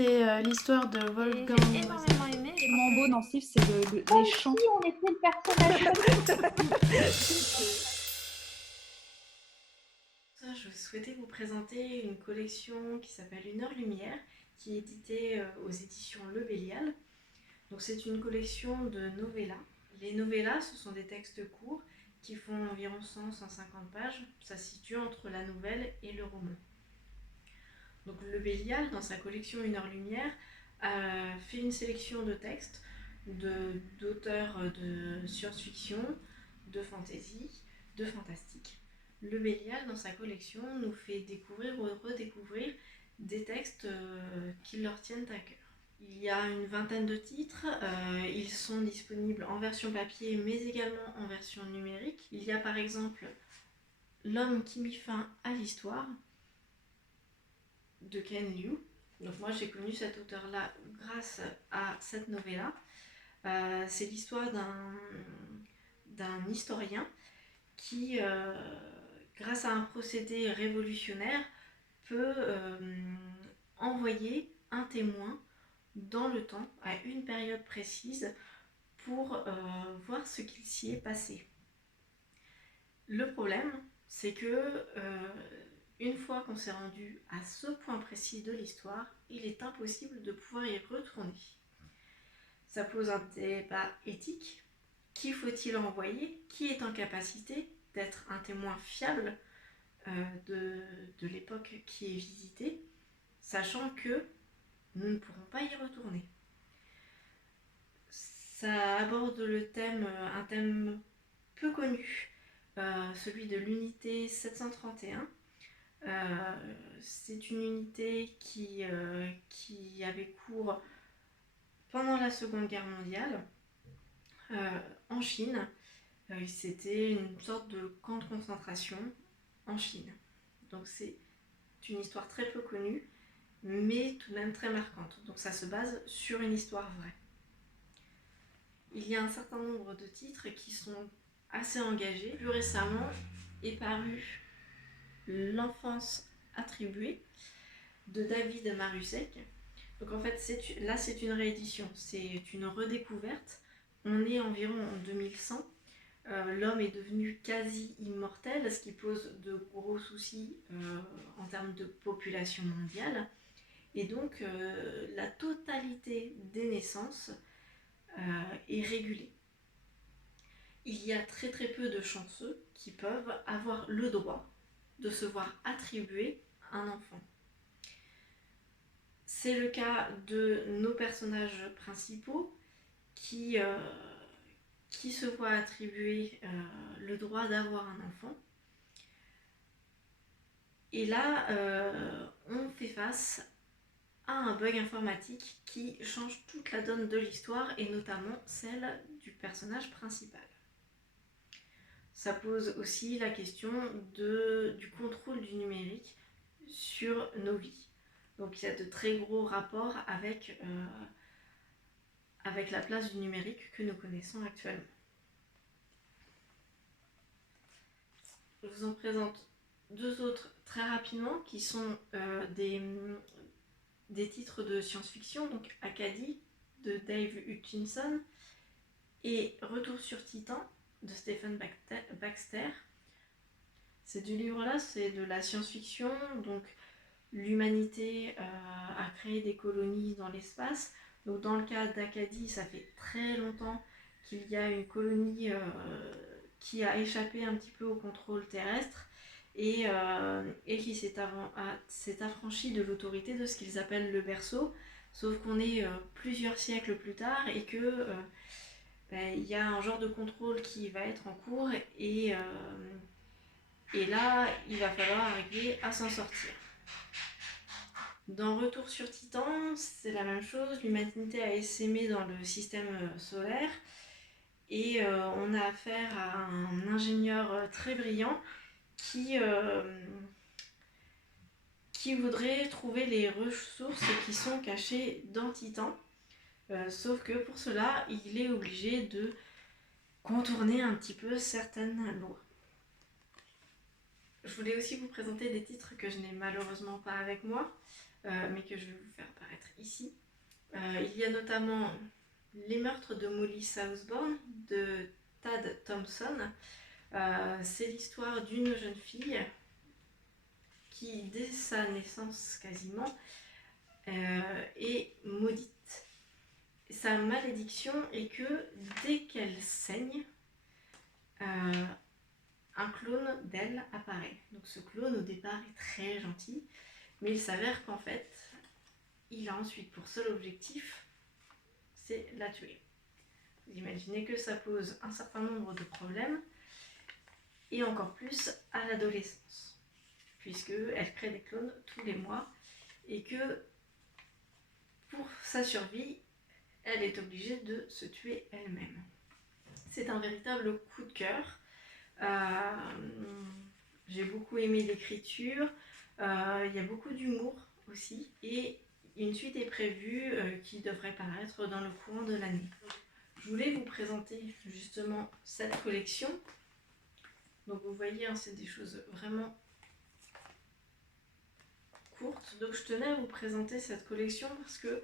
c'est l'histoire de Et Wolfgang. j'ai énormément aimé. Ce qui est tellement beau dans ce livre, c'est les chants. Si on était le personnage. Je souhaitais vous présenter une collection qui s'appelle Une heure lumière, qui est éditée aux éditions Le Bélial. Donc c'est une collection de novellas. Les novellas, ce sont des textes courts qui font environ 100-150 pages. Ça se situe entre la nouvelle et le roman. Donc Le Bélial, dans sa collection Une heure lumière, a fait une sélection de textes d'auteurs de science-fiction, de fantasy, de fantastique. Le Bélial, dans sa collection, nous fait découvrir ou redécouvrir des textes qui leur tiennent à cœur. Il y a une vingtaine de titres, ils sont disponibles en version papier mais également en version numérique. Il y a par exemple L'homme qui mit fin à l'histoire de Ken Liu. Donc moi j'ai connu cet auteur-là grâce à cette novella. C'est l'histoire d'un historien qui, grâce à un procédé révolutionnaire, peut envoyer un témoin dans le temps, à une période précise, pour voir ce qu'il s'y est passé. Le problème, c'est que une fois qu'on s'est rendu à ce point précis de l'histoire, il est impossible de pouvoir y retourner. Ça pose un débat éthique. Qui faut-il envoyer? Qui est en capacité d'être un témoin fiable de l'époque qui est visitée, sachant que nous ne pourrons pas y retourner. Ça aborde un thème peu connu, celui de l'unité 731. C'est une unité qui avait cours pendant la Seconde Guerre mondiale en Chine. C'était une sorte de camp de concentration en Chine. Donc c'est une histoire très peu connue, mais tout de même très marquante. Donc ça se base sur une histoire vraie. Il y a un certain nombre de titres qui sont assez engagés. Plus récemment est paru L'enfance attribuée de David Marussec. Donc en fait là c'est une réédition, c'est une redécouverte. On est environ en 2100. L'homme est devenu quasi immortel, ce qui pose de gros soucis en termes de population mondiale. Et donc la totalité des naissances est régulée. Il y a très très peu de chanceux qui peuvent avoir le droit de se voir attribuer un enfant. C'est le cas de nos personnages principaux qui se voient attribuer le droit d'avoir un enfant. Et là, on fait face à un bug informatique qui change toute la donne de l'histoire et notamment celle du personnage principal. Ça pose aussi la question du contrôle du numérique sur nos vies. Donc il y a de très gros rapports avec la place du numérique que nous connaissons actuellement. Je vous en présente deux autres très rapidement qui sont des titres de science-fiction, donc Acadie de Dave Hutchinson et Retour sur Titan de Stephen Baxter. Ces deux livres-là, c'est de la science-fiction, donc l'humanité a créé des colonies dans l'espace. Donc dans le cas d'Acadie, ça fait très longtemps qu'il y a une colonie qui a échappé un petit peu au contrôle terrestre et qui s'est affranchie de l'autorité de ce qu'ils appellent le berceau, sauf qu'on est plusieurs siècles plus tard et que il y a un genre de contrôle qui va être en cours et là il va falloir arriver à s'en sortir. Dans Retour sur Titan, c'est la même chose, l'humanité a essaimé dans le système solaire et on a affaire à un ingénieur très brillant qui voudrait trouver les ressources qui sont cachées dans Titan. Sauf que pour cela, il est obligé de contourner un petit peu certaines lois. Je voulais aussi vous présenter des titres que je n'ai malheureusement pas avec moi, mais que je vais vous faire apparaître ici. ici. Il y a notamment Les meurtres de Molly Southbourne de Tad Thompson. C'est l'histoire d'une jeune fille qui, dès sa naissance quasiment, est maudite. Sa malédiction est que dès qu'elle saigne, un clone d'elle apparaît. Donc ce clone au départ est très gentil, mais il s'avère qu'en fait, il a ensuite pour seul objectif, c'est la tuer. Vous imaginez que ça pose un certain nombre de problèmes, et encore plus à l'adolescence, puisqu'elle crée des clones tous les mois, et que pour sa survie, elle est obligée de se tuer elle-même. C'est un véritable coup de cœur. J'ai beaucoup aimé l'écriture, il y a beaucoup d'humour aussi, et une suite est prévue qui devrait paraître dans le courant de l'année. Je voulais vous présenter justement cette collection. Donc vous voyez, hein, c'est des choses vraiment courtes. Donc je tenais à vous présenter cette collection parce que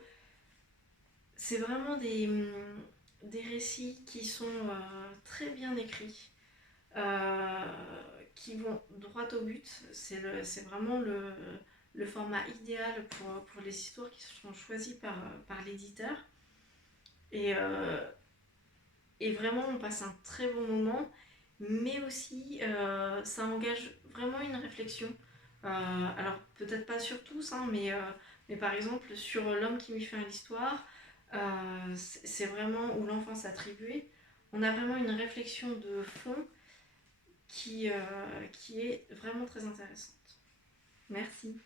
c'est vraiment des récits qui sont très bien écrits, qui vont droit au but. C'est vraiment le format idéal pour les histoires qui sont choisies par l'éditeur. Et vraiment, on passe un très bon moment, mais aussi ça engage vraiment une réflexion. Alors, peut-être pas sur tous, hein, mais par exemple, sur L'homme qui mit fin à l'histoire, c'est vraiment où l'enfance attribuée. On a vraiment une réflexion de fond qui est vraiment très intéressante. Merci.